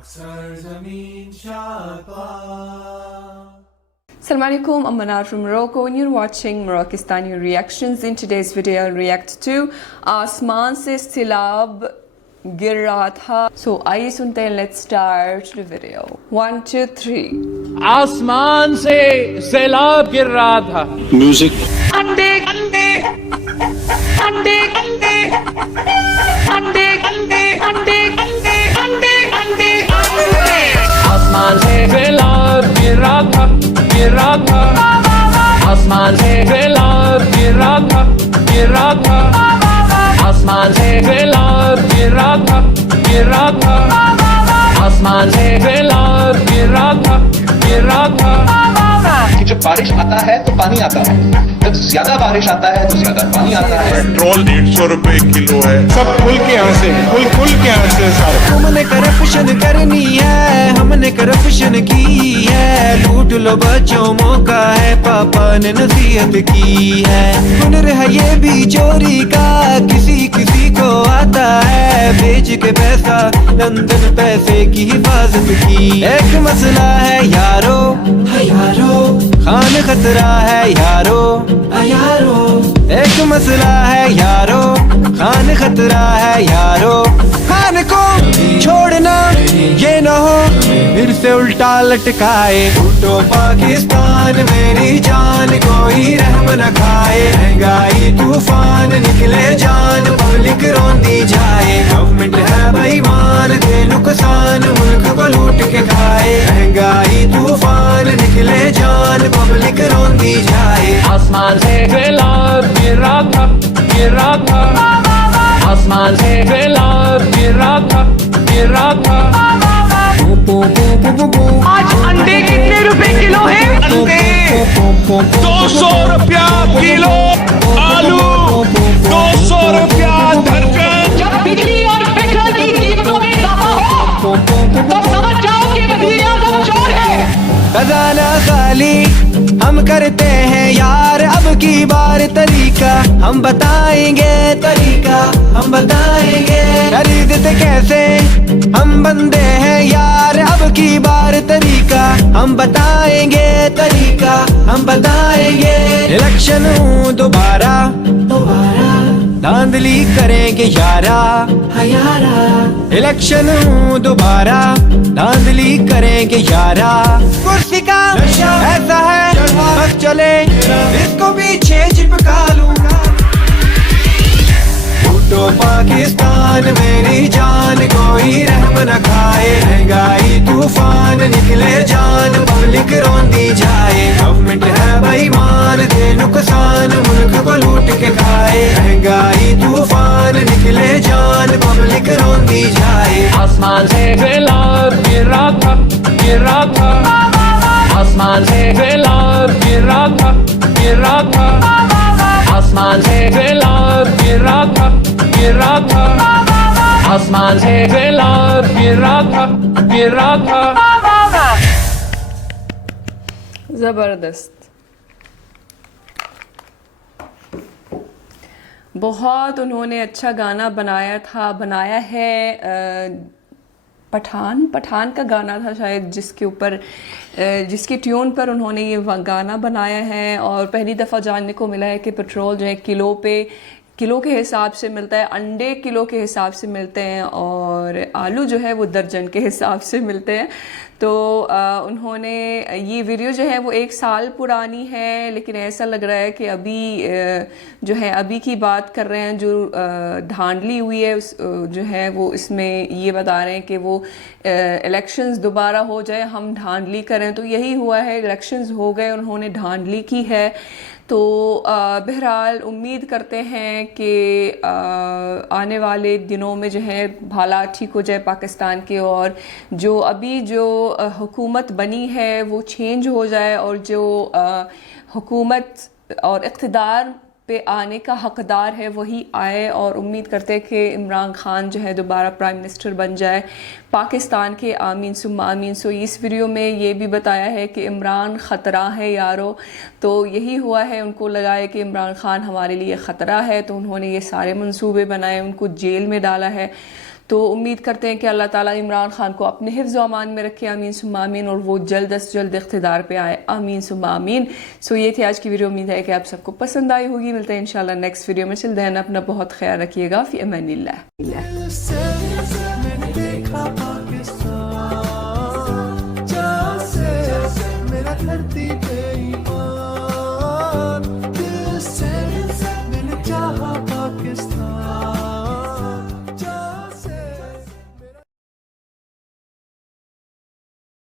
Assalamu alaikum, I'm Manar from Morocco and you're watching Moroccistani Reactions. In today's video I'll react to आसमान से Scilab गिर रहा था. So आइए सुनते हैं, let's start the video. 1, 2, 3. आसमान से सैलाब गिर रहा था. म्यूजिक. अंडे अंडे अंडे अंडे अंडे अंडे अंडे अंडे अंडे अंडे आसमान से सैलाब गिर रहा था, गिर रहा था. आसमान से सैलाब गिर रहा था, गिर रहा था. आसमान से सैलाब गिर रहा था, गिर रहा था. आसमान से सैलाब गिर रहा था, गिर रहा था. कि जब बारिश आता है तो पानी आता है, जब ज्यादा बारिश आता है तो ज्यादा पानी आता है. पेट्रोल 150 रुपए किलो है. सब खुल के यहाँ से, खुल के यहाँ से सारा. तुमने करप्शन करनी है, हमने करप्शन की है. लूट लो बच्चों, मौका है, पापा ने नसीहत की है. हुनर है ये भी चोरी का, किसी किसी को आता है. बेच के पैसा लंदन, पैसे की हिफाजत की. एक मसला है यारो, यारो, खान खतरा है यारो, यारो. एक मसला है यारो, खान खतरा है यारो. खान को छोड़ना ये न हो फिर से उल्टा लटकाए. उठो पाकिस्तान मेरी जान, कोई रहम न खाए. महंगाई तूफान निकले जान, पब्लिक रोंदी जाए. गवर्नमेंट है बेईमान, दे नुकसान, मुल्क को लूट के खाए. महंगाई तूफान निकले जान, पब्लिक रोंदी जाए. आसमान से सैलाब गिर रहा था, गिर रहा था. आसमान से सैलाब गिर रहा था, गिर रहा था. आज अंडे कितने रुपए किलो है? अंडे 200 रुपया किलो. आलू 200 रुपया दर्जन. जब बिजली और पेट्रोल की कीमतों में इजाफा हो तो समझ जाओ कि वज़ीर आज़म चोर है. खजाना खाली हम करते हैं यार, अब की बार तरीका हम बताएंगे. तरीका हम बताएंगे. खरीदते कैसे हम बंदे हैं यार, अब की बार तरीका हम बताएंगे. तरीका हम बताएंगे. इलेक्शन हूँ दोबारा, दोबारा धांधली करेंगे यारा, यारा. इलेक्शन हूँ दोबारा, धांधली करेंगे यारा. कुर्सी का ऐसा है बस चले, इसको पीछे चिपका लूंगा. उठो पाकिस्तान मेरी जान, कोई रहम न खाए. महंगाई तूफान निकले जान, पब्लिक रोंदी जाए. गवर्नमेंट है बेईमान, दे नुकसान, मुल्क को लूट के खाए. महंगाई तूफान निकले जान, पब्लिक रोंदी जाए. आसमान से सैलाब गिर रहा था, गिर रहा था. आसमान से सैलाब गिर रहा था, गिर रहा था. आसमान से सैलाब गिर रहा था, गिर रहा था. आसमान से सैलाब गिर रहा था, गिर रहा था. ज़बरदस्त, बहुत उन्होंने अच्छा गाना बनाया था, बनाया है. पठान का गाना था शायद, जिसके ऊपर जिसकी ट्यून पर उन्होंने ये गाना बनाया है. और पहली दफ़ा जानने को मिला है कि पेट्रोल जो है किलो के हिसाब से मिलता है, अंडे किलो के हिसाब से मिलते हैं, और आलू जो है वो दर्जन के हिसाब से मिलते हैं. तो उन्होंने ये वीडियो जो है वो 1 साल पुरानी है, लेकिन ऐसा लग रहा है कि अभी जो है अभी की बात कर रहे हैं. जो धांधली हुई है जो है वो इसमें ये बता रहे हैं कि वो इलेक्शंस दोबारा हो जाए, हम धांधली करें. तो यही हुआ है, इलेक्शंस हो गए, उन्होंने धांधली की है. तो बहरहाल उम्मीद करते हैं कि आने वाले दिनों में जो है हालात ठीक हो जाए पाकिस्तान के, और जो अभी जो हुकूमत बनी है वो चेंज हो जाए, और जो हुकूमत और इक़्तिदार पे आने का हकदार है वही आए. और उम्मीद करते हैं कि इमरान खान जो है दोबारा प्राइम मिनिस्टर बन जाए पाकिस्तान के. आमीन सुम्मा आमीन. सो इस वीडियो में ये भी बताया है कि इमरान ख़तरा है यारो. तो यही हुआ है, उनको लगा है कि इमरान खान हमारे लिए ख़तरा है, तो उन्होंने ये सारे मंसूबे बनाए, उनको जेल में डाला है. तो उम्मीद करते हैं कि अल्लाह ताला इमरान खान को अपने हिफ्ज़ व अमान में रखे, आमीन सुम्मा आमीन, और वो जल्द अज जल्द इख्तिदार पे आए, आमीन सुम्मा आमीन। सो ये थी आज की वीडियो, उम्मीद है कि आप सबको पसंद आई होगी। मिलते हैं इंशाल्लाह नेक्स्ट वीडियो में। चिल देन अपना बहुत ख्याल रखिएगा। फी अमानिल्लाह।